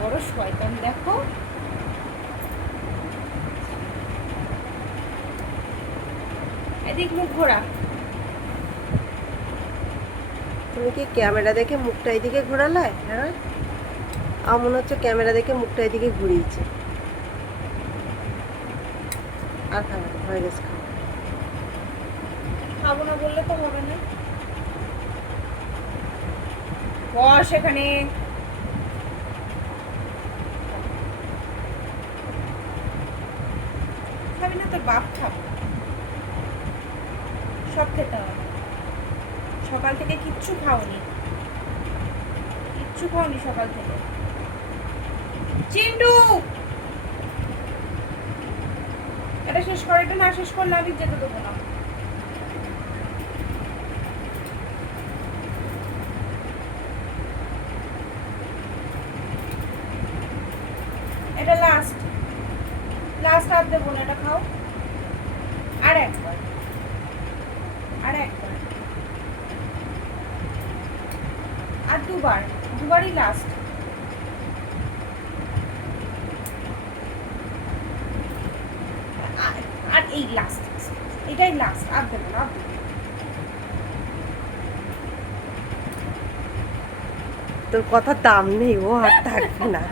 বড় শয়তান দেখো। এদিক মুখ ঘোরা। তুমি কি ক্যামেরা দেখে মুখটা এদিকে ঘোরালে? হ্যাঁ, আমার মনে হচ্ছে ক্যামেরা দেখে মুখটা এদিকে ঘুরিয়েছে। আর খাবে না, হয়ে গেছে খাওয়া। খাবো না বললে তো হবে না। বস এখানে। খাবি না তোর বাপ খাবো। সব খেতে হবে। সকাল থেকে কিচ্ছু খাওনি, কিচ্ছু খাওনি সকাল থেকে। চিন্টু, এটা শেষ কর, এটা না শেষ করলে আমি যেতে দেবো না। এটা লাস্ট, লাস্ট আর দেবো না, এটা খাও। আর একবার, আর একবার, আর দুবার, দুবারই লাস্ট। আর এই লাস্ট, এটাই লাস্ট, আর দেবো না, আর দেবো না। তোর কথার দাম নেই, ও আর থাকবে না।